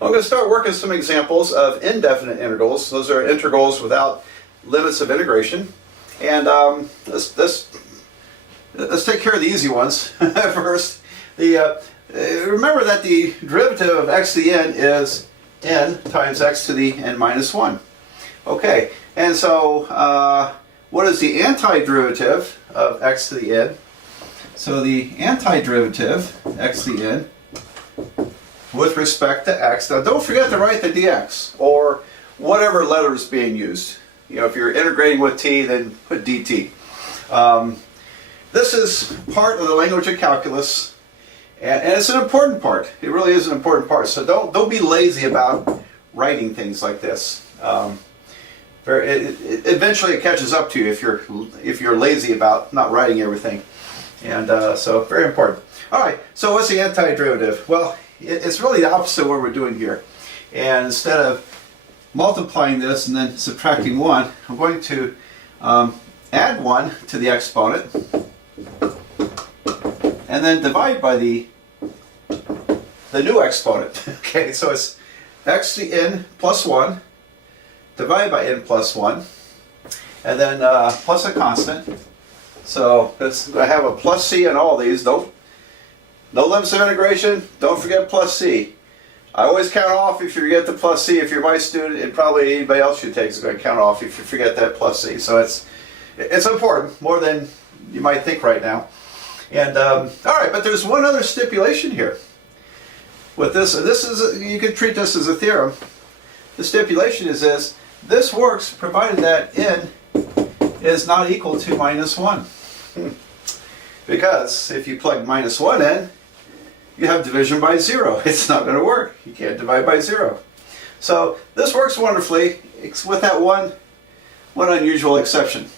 I'm going to start working some examples of indefinite integrals. Those are integrals without limits of integration. And let's take care of the easy ones first. Remember that the derivative of x to the n is n times x to the n minus 1. Okay, and so what is the antiderivative of x to the n? So the antiderivative, x to the n, with respect to x. Now don't forget to write the dx, or whatever letter is being used. You know, if you're integrating with t, then put dt. This is part of the language of calculus, and it's an important part. It really is an important part. So don't be lazy about writing things like this. Eventually it catches up to you if you're lazy about not writing everything. And so very important. All right, so what's the antiderivative? Well, it's really the opposite of what we're doing here. And instead of multiplying this and then subtracting 1, I'm going to add 1 to the exponent and then divide by the new exponent. Okay, so it's x to the n plus 1 divided by n plus 1, and then plus a constant. So I have a plus c in all these. No limits of integration. Don't forget plus c. I always count off if you forget the plus c. If you're my student, and probably anybody else you take is going to count off if you forget that plus c. So it's important, more than you might think right now. And all right, but there's one other stipulation here. With this is you could treat this as a theorem. The stipulation is this works provided that n is not equal to minus 1. Because if you plug minus 1 in, you have division by 0. It's not going to work. You can't divide by 0. So this works wonderfully, with that one unusual exception.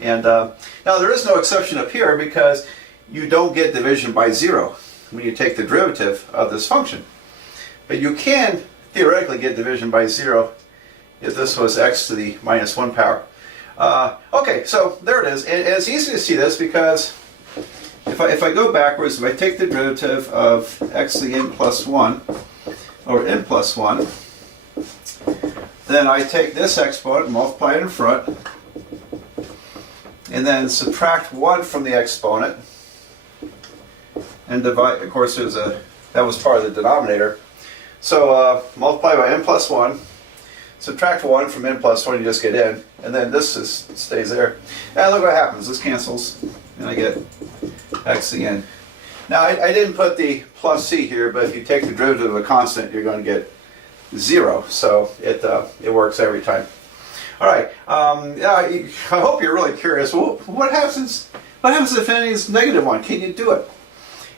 And now there is no exception up here because you don't get division by 0 when you take the derivative of this function. But you can theoretically get division by 0 if this was x to the minus 1 power. Okay, so there it is. And it's easy to see this because if I go backwards, if I take the derivative of x to the n plus 1 over n plus 1, then I take this exponent, multiply it in front, and then subtract 1 from the exponent, and divide. Of course, that was part of the denominator. So multiply by n plus 1, subtract 1 from n plus 1, you just get n, and then this stays there. And look what happens. This cancels, and I get x to the n. Now, I didn't put the plus c here, but if you take the derivative of a constant, you're going to get 0. So it works every time. All right. I hope you're really curious. Well, what happens if n is negative 1? Can you do it?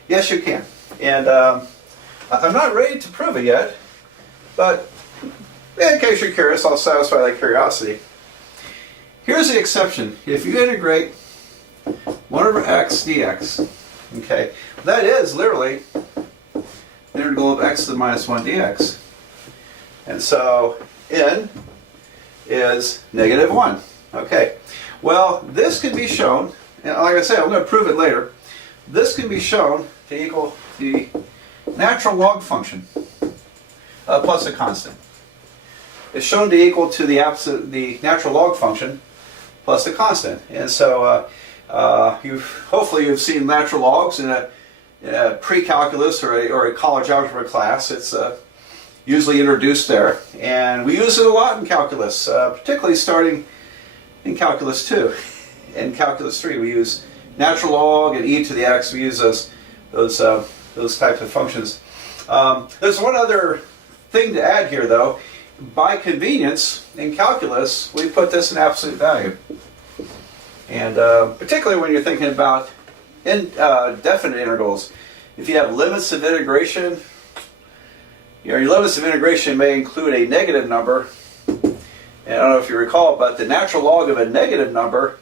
Yes, you can. And I'm not ready to prove it yet, but in case you're curious, I'll satisfy that curiosity. Here's the exception. If you integrate 1 over x dx, okay, that is literally the integral of x to the minus 1 dx. And so n is negative 1. Okay, well, this can be shown, and like I said, I'm going to prove it later. This can be shown to equal the natural log function plus a constant. It's shown to equal to the natural log function plus a constant. And so hopefully you've seen natural logs in a pre-calculus or a college algebra class. It's usually introduced there. And we use it a lot in calculus, particularly starting in calculus 2. In calculus 3 we use natural log and e to the x. We use those types of functions. There's one other thing to add here, though. By convenience, in calculus, we put this in absolute value. And particularly when you're thinking about definite integrals, if you have limits of integration, your limits of integration may include a negative number. And I don't know if you recall, but the natural log of a negative number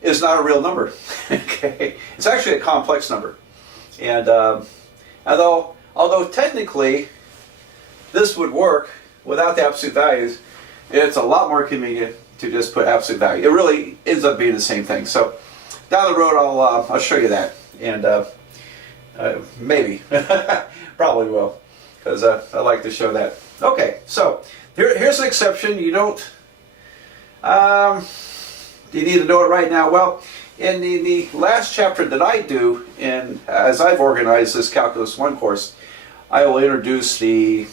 is not a real number. Okay, it's actually a complex number. And although technically this would work without the absolute values, it's a lot more convenient to just put absolute value. It really ends up being the same thing. So down the road, I'll show you that, and maybe, probably will. because I like to show that. Okay, so here's an exception. You don't, do you need to know it right now? Well, in the last chapter that I do, as I've organized this Calculus 1 course, I will introduce the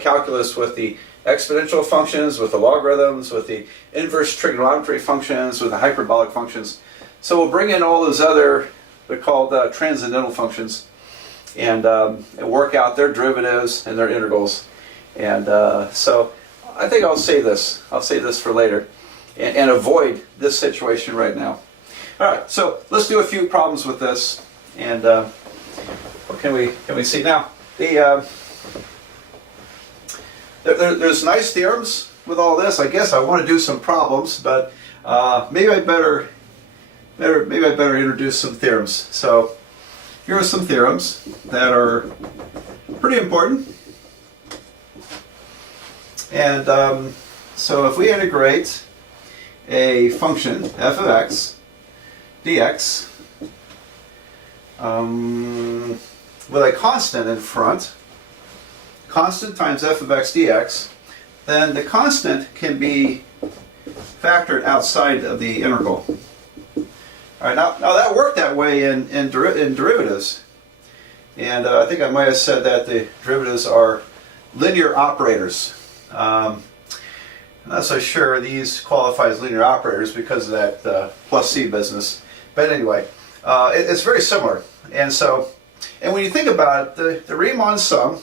calculus with the exponential functions, with the logarithms, with the inverse trigonometry functions, with the hyperbolic functions. So we'll bring in all those other, they're called transcendental functions, and work out their derivatives and their integrals. And so I think I'll save this. I'll save this for later and avoid this situation right now. All right, so let's do a few problems with this. And what can we see now? There's nice theorems with all this. I guess I want to do some problems, but maybe I better introduce some theorems. So here are some theorems that are pretty important. And so if we integrate a function f of x dx with a constant in front, constant times f of x dx, then the constant can be factored outside of the integral. All right, now that worked that way in derivatives, and I think I might have said that the derivatives are linear operators. I'm not so sure these qualify as linear operators because of that plus c business, but anyway, it's very similar. And when you think about it, the Riemann sum,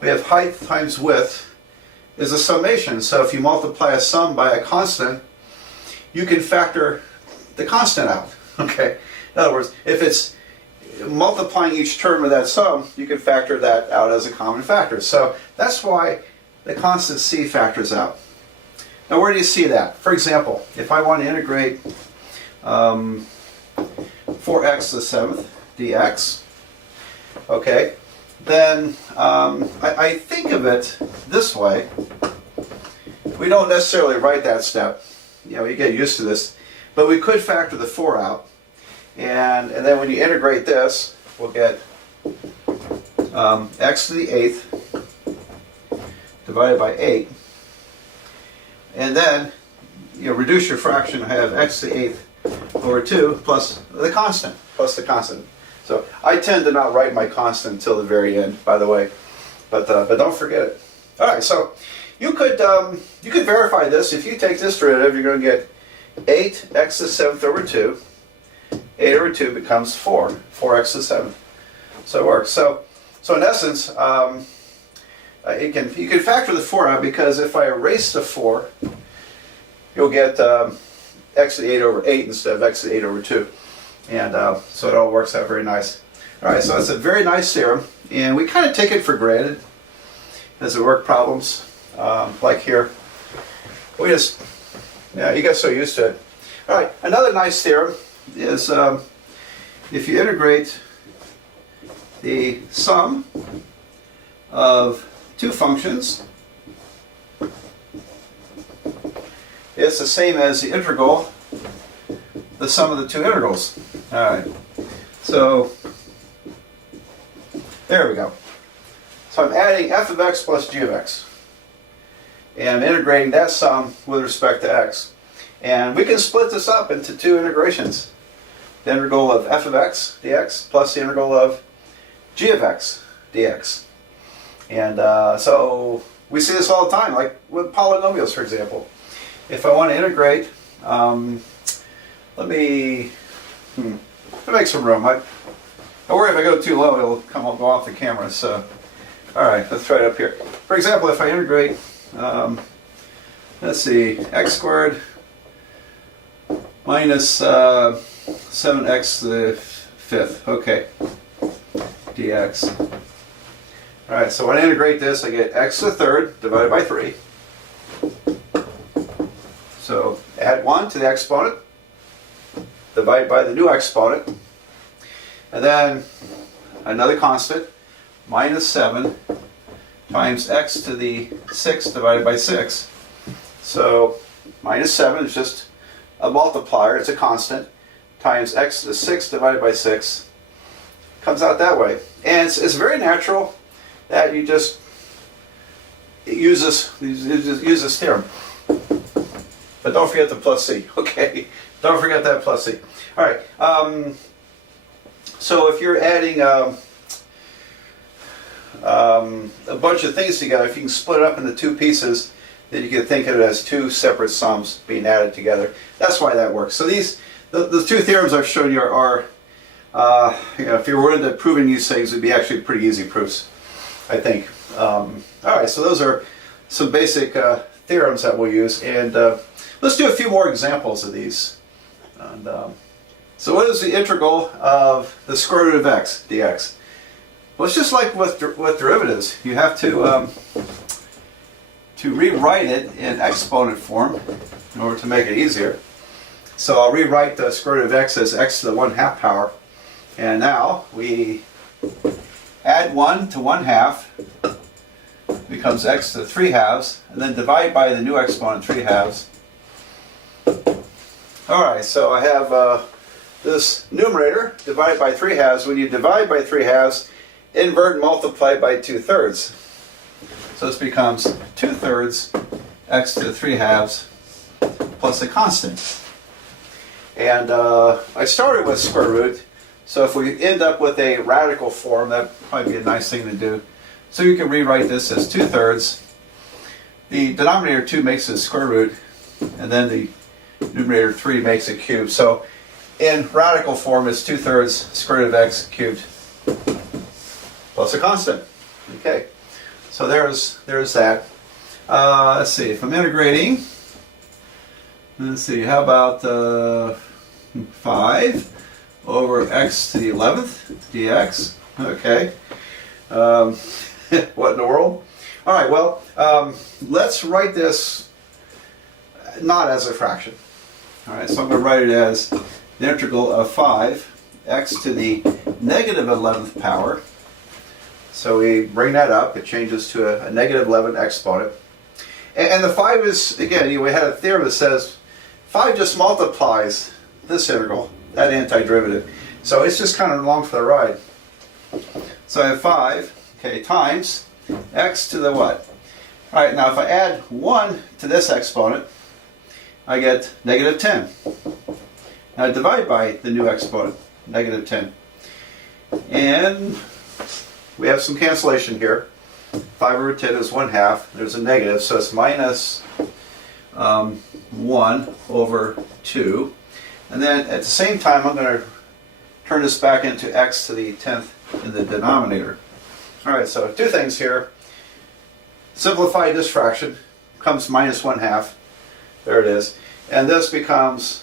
we have height times width is a summation. So if you multiply a sum by a constant, you can factor the constant out. Okay. In other words, if it's multiplying each term of that sum, you can factor that out as a common factor. So that's why the constant c factors out. Now where do you see that? For example, if I want to integrate 4x to the 7th dx, okay, then I think of it this way. We don't necessarily write that step. You get used to this. But we could factor the 4 out. And then when you integrate this, we'll get x to the 8th divided by 8. And then reduce your fraction, have x to the 8th over 2 plus the constant. So I tend to not write my constant until the very end, by the way. But don't forget it. All right, so you could verify this. If you take this derivative, you're going to get 8x to the 7th over 2. 8 over 2 becomes 4x to the 7th. So it works. So in essence, you can factor the 4 out, because if I erase the 4, you'll get x to the 8 over 8 instead of x to the 8 over 2. And so it all works out very nice. All right, so it's a very nice theorem, and we kind of take it for granted as we work problems. Like here, we just, you get so used to it. All right, another nice theorem is if you integrate the sum of two functions, it's the same as the integral, the sum of the two integrals. All right, so there we go. So I'm adding f of x plus g of x, and I'm integrating that sum with respect to x. And we can split this up into two integrations. The integral of f of x dx plus the integral of g of x dx. And so we see this all the time, like with polynomials, for example. If I want to integrate, let me make some room. I worry if I go too low, it'll go off the camera. So, all right, let's try it up here. For example, if I integrate, let's see, x squared minus 7x to the 5th, okay, dx. All right, so when I integrate this, I get x to the 3rd divided by 3. So add 1 to the exponent, divide by the new exponent, and then another constant, minus 7 times x to the 6th divided by 6. So minus 7 is just a multiplier, it's a constant, times x to the 6th divided by 6. Comes out that way. And it's very natural that you just use this theorem. But don't forget the plus c, okay? Don't forget that plus c. All right, so if you're adding a bunch of things together, if you can split it up into two pieces, then you can think of it as two separate sums being added together. That's why that works. So the two theorems I've shown you are if you were into proving these things, would be actually pretty easy proofs, I think. All right, so those are some basic theorems that we'll use, and let's do a few more examples of these. And, so what is the integral of the square root of x dx? Well, it's just like with derivatives. You have to rewrite it in exponent form in order to make it easier. So I'll rewrite the square root of x as x to the 1/2 power. And now we add 1 to 1/2, becomes x to the 3/2, and then divide by the new exponent 3/2. Alright, so I have this numerator divided by 3/2. When you divide by 3/2, invert and multiply by 2/3. So this becomes 2/3 x to the 3/2 plus a constant. And I started with square root, so if we end up with a radical form, that'd probably be a nice thing to do. So you can rewrite this as 2/3. The denominator 2 makes a square root, and then the numerator 3 makes a cube. So in radical form, it's 2/3 square root of x cubed plus a constant. Okay, so there's that. Let's see, if I'm integrating, let's see, how about 5 over x to the 11th dx? Okay. What in the world? All right, well, let's write this not as a fraction. All right, so I'm going to write it as the integral of 5 x to the negative 11th power. So we bring that up, it changes to a negative 11 exponent. And the 5 is, again, we had a theorem that says 5 just multiplies this integral, that antiderivative. So it's just kind of along for the ride. So I have 5, okay, times x to the what? All right, now if I add 1 to this exponent, I get negative 10. Now divide by the new exponent, negative 10. And we have some cancellation here. 5 over 10 is 1/2. There's a negative, so it's minus 1 over 2. And then at the same time, I'm going to turn this back into x to the 10th in the denominator. All right, so two things here. Simplify this fraction, comes minus 1/2. There it is. And this becomes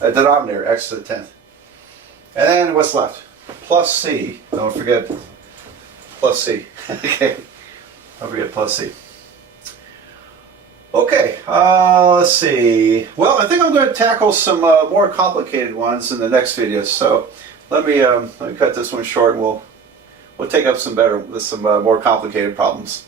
a denominator, x to the 10th. And then what's left? Plus c. Don't forget plus c. Okay. Don't forget plus c. Okay, let's see. Well, I think I'm going to tackle some more complicated ones in the next video. So let me cut this one short, and we'll take up some more complicated problems.